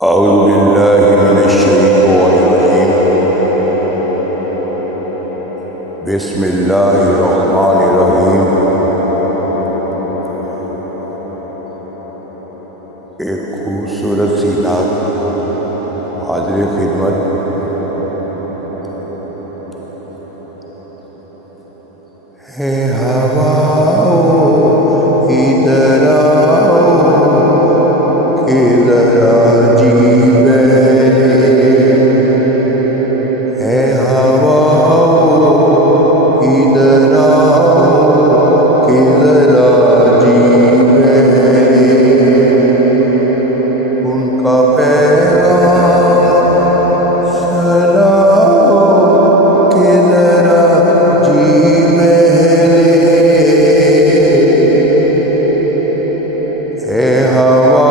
أعوذ بالله من الشيطان الرجيم بسم اللہ الرحمن الرحیم۔ ایک خوبصورت سی نعت حاضر خدمت۔ ہے ہواؤ ادھر آؤ کہ ذرا جی بہلے، ہے ہواؤ ادھر آؤ کہ ذرا جی بہلے، ان کا پیغام سناؤ کہ ذرا جی بہلے، ہے ہوا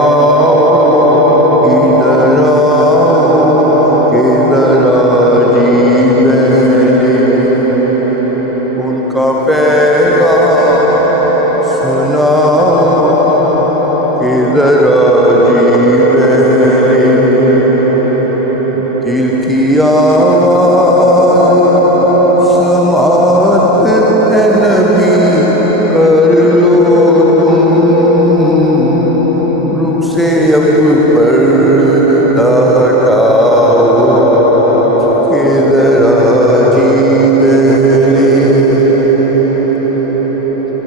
دل کی آواز سماعت ہے نبی، کر لو تم رخ سے اب پردہ ہٹاؤ کہ ذرا جی بہلے،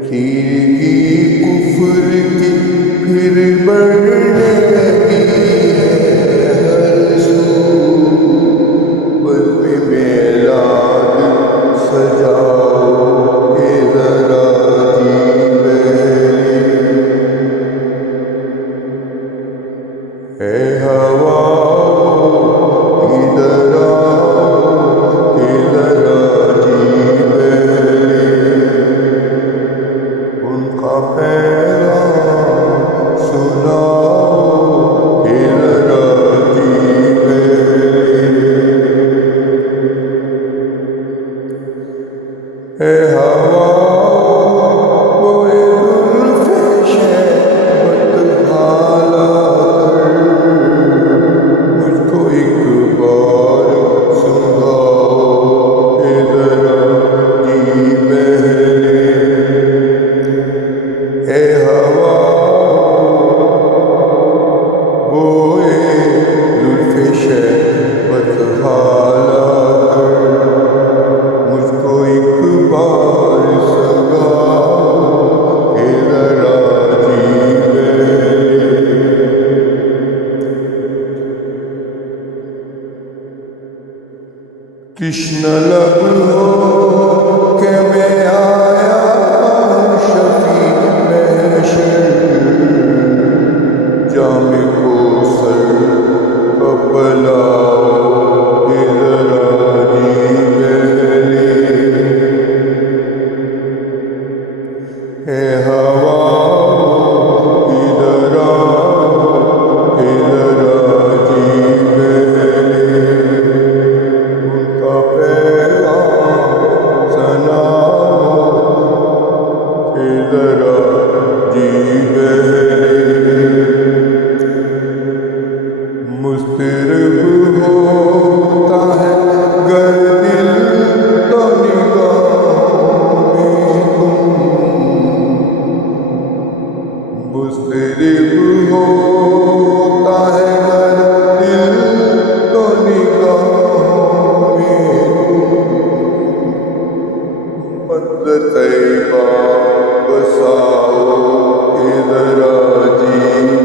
تیرگی کفر کی پھر بڑھنے لگی ہے ہر سو، بزم میلاد سجاؤ کہ ذرا جی بہلے، ہے ہوا ادھر آؤ کہ ذرا جی بہلے، ان کا پیغام سناؤ کہ ذرا جی بہلے، ہے ہوا کوئی زلف شہبت حالا کر، مجھ کو ایک بار سنگھاؤ کہ ذرا جی بہلے، ہے ہوا بوئے زلف شہبت حالا کر، مجھ کو ایک بار سنگھاؤ کہ ذرا جی بہلے، کشن لب ہو کہ میں آیا ہوں شفیع محشر، جام کوثر کا پلاؤ کہ ذرا جی بہلے، ہے ہوا ادھر آؤ کہ ذرا جی بہلے، ان کا پیغام سناؤ کہ ذرا جی بہلے، مضطرب ہوتا ہے گر دل تو نگاہوں میں تم، مضطرب ہوتا ہے گر دل تو نگاہوں میں تم، منظر طیبہ بساؤ کہ ذرا جی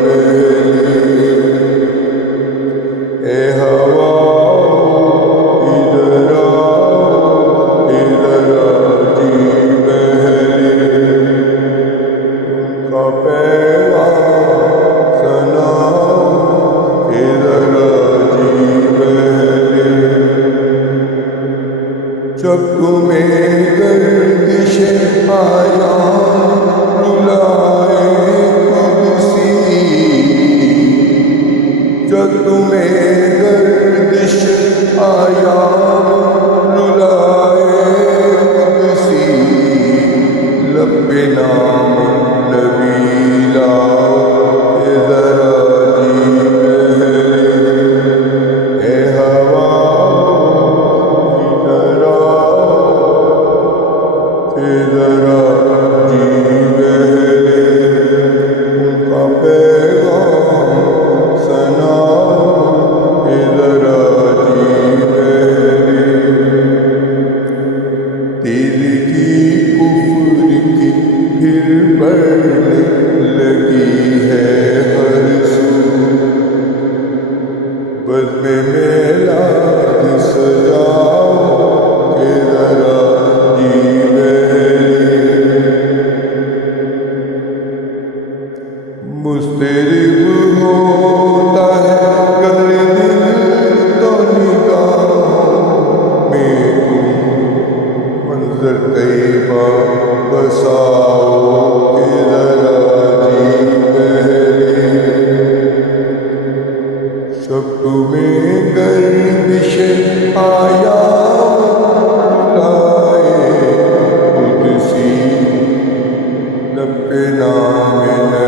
بہلے، ہے ہوا ادھر آؤ کہ ذرا جی بہلے، ان کا پیغام سناؤ کہ ذرا جی بہلے، جب تمہیں گردش آیا رلائے قدسی، جب تمہیں گردش آیا رلائے قدسی، لب پہ نام نبی لاؤ کہ ذرا جی بہلے، سب میں گردش آیا لائے قدسی لب پہ نام